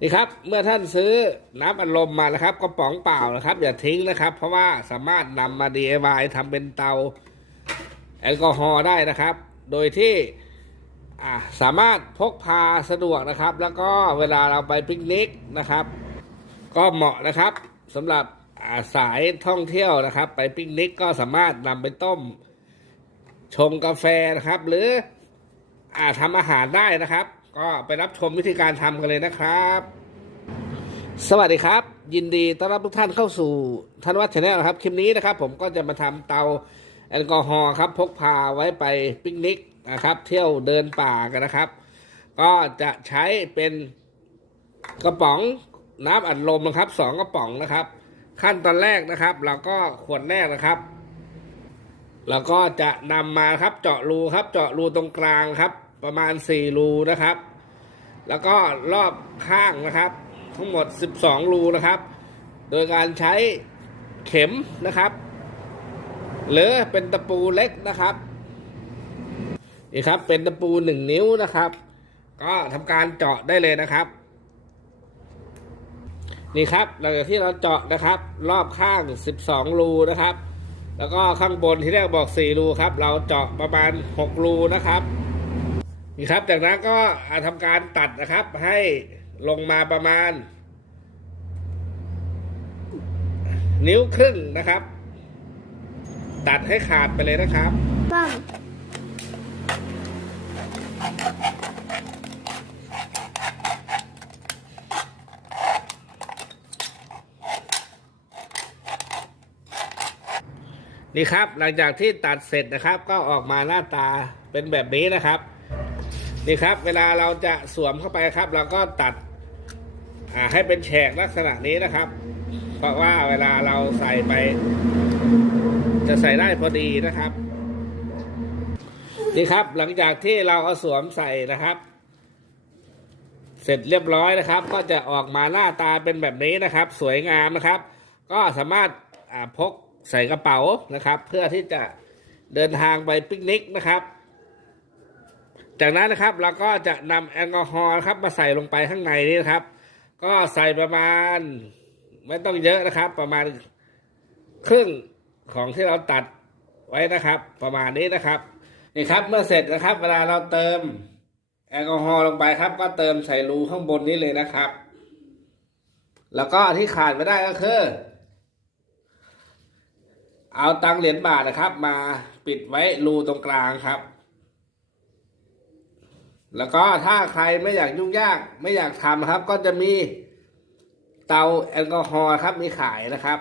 นี่ครับ เมื่อท่านซื้อน้ำอัดลมมานะครับกระป๋องเปล่านะครับ อย่าทิ้งนะครับ เพราะว่าสามารถนำมา DIY ทำเป็นเตาแอลกอฮอล์ได้นะครับ โดยที่สามารถพกพาสะดวกนะครับ แล้วก็เวลาเราไปปิกนิกนะครับ ก็เหมาะนะครับสำหรับาสายท่องเที่ยวนะครับ ไปปิกนิกก็สามารถนำไปต้มชงกาแฟนะครับ หรืออทำอาหารได้นะครับ ก็ไปรับชมวิธีการทำกันเลยนะครับ สวัสดีครับ ยินดีต้อนรับทุกท่านเข้าสู่ท่านวัดชาแนลครับคลิปนี้นะครับ ผมก็จะมาทำเตาแอลกอฮอล์ครับ พกพาไว้ไปปิกนิกนะครับ เที่ยวเดินป่ากันนะครับ ก็จะใช้เป็นกระป๋องน้ำอัดลมนะครับสองกระป๋องนะครับ ขั้นตอนแรกนะครับเราก็ขวดแรกนะครับแล้วก็จะนำมาครับเจาะรูครับ เจาะรูตรงกลางครับ ประมาณ 4 รูนะครับ แล้วก็รอบข้างนะครับ ทั้งหมด 12 รูนะครับ โดยการใช้เข็มนะครับ หรือเป็นตะปูเล็กนะครับนี่ครับเป็นตะปูหนึ่งนิ้วนะครับ ก็ทำการเจาะได้เลยนะครับนี่ครับหลังจากที่เราเจาะนะครับ รอบข้าง 12 รูนะครับ แล้วก็ข้างบนที่แรกบอก 4 รูครับ เราเจาะประมาณ 6 รูนะครับ นี่ครับ จากนั้นก็ทำการตัดนะครับ ให้ลงมาประมาณ นิ้วครึ่งนะครับ ตัดให้ขาดไปเลยนะครับบ้างนี่ครับหลังจากที่ตัดเสร็จนะครับ ก็ออกมาหน้าตาเป็นแบบนี้นะครับ นี่ครับ เวลาเราจะสวมเข้าไปครับ เราก็ตัดให้เป็นแฉกลักษณะนี้นะครับ เพราะว่าเวลาเราใส่ไป จะใส่ได้พอดีนะครับ นี่ครับหลังจากที่เราเอาสวมใส่นะครับ เสร็จเรียบร้อยนะครับ ก็จะออกมาหน้าตาเป็นแบบนี้นะครับ สวยงามนะครับ ก็สามารถพกใส่กระเป๋านะครับ เพื่อที่จะเดินทางไปปิกนิกนะครับ จากนั้นนะครับเราก็จะนำแอลกอฮอล์ครับมาใส่ลงไปข้างในนี้นะครับ ก็ใส่ประมาณ ไม่ต้องเยอะนะครับ ประมาณครึ่งของที่เราตัดไว้นะครับ ประมาณนี้นะครับนี่ครับเมื่อเสร็จนะครับ เวลาเราเติมแอลกอฮอล์ลงไปครับ ก็เติมใส่รูข้างบนนี้เลยนะครับ แล้วก็ที่ขาดไม่ได้ก็คือเอาตังเหรียญบาทนะครับ มาปิดไว้รูตรงกลางครับ แล้วก็ถ้าใครไม่อยากยุ่งยาก ไม่อยากทำครับ ก็จะมีเตาแอลกอฮอล์ครับมีขายนะครับ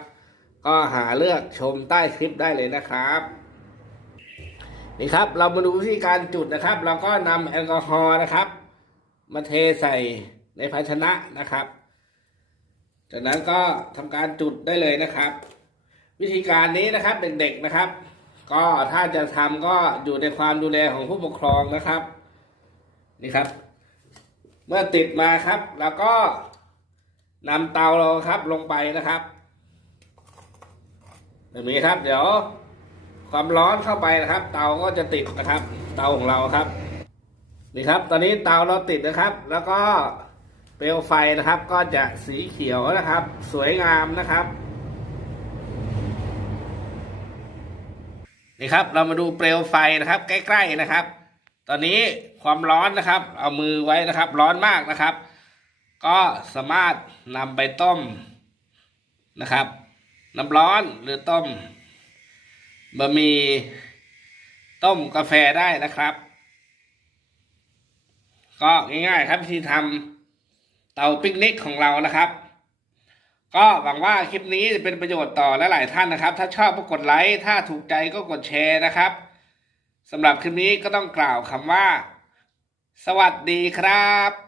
ก็หาเลือกชมใต้คลิปได้เลยนะครับนี่ครับ เรามาดูวิธีการจุดนะครับ เราก็นำแอลกอฮอล์นะครับ มาเทใส่ในภาชนะนะครับ จากนั้นก็ทำการจุดได้เลยนะครับ วิธีการนี้นะครับเด็กๆนะครับ ก็ถ้าจะทำก็อยู่ในความดูแลของผู้ปกครองนะครับ นี่ครับ เมื่อติดมาครับ แล้วก็นำเตาเราครับลงไปนะครับแบบนี้ครับ เดี๋ยวความร้อนเข้าไปนะครับ เตาก็จะติดนะครับ เตาของเราครับนี่ครับ ตอนนี้เตาเราติดนะครับ แล้วก็เปลวไฟนะครับ ก็จะสีเขียวนะครับ สวยงามนะครับนี่ครับ เรามาดูเปลวไฟนะครับ ใกล้ ๆนะครับ ตอนนี้ความร้อนนะครับ เอามือไว้นะครับ ร้อนมากนะครับ ก็สามารถนำไปต้มนะครับ น้ำร้อนหรือต้มบะหมี่ต้มกาแฟได้นะครับ ก็ง่ายๆครับที่ทำเตาปิกนิกของเรานะครับ ก็หวังว่าคลิปนี้จะเป็นประโยชน์ต่อลหลายๆท่านนะครับ ถ้าชอบก็กดไลค์ถ้าถูกใจก็กดแชร์นะครับ สำหรับคลิปนี้ก็ต้องกล่าวคำว่า สวัสดีครับ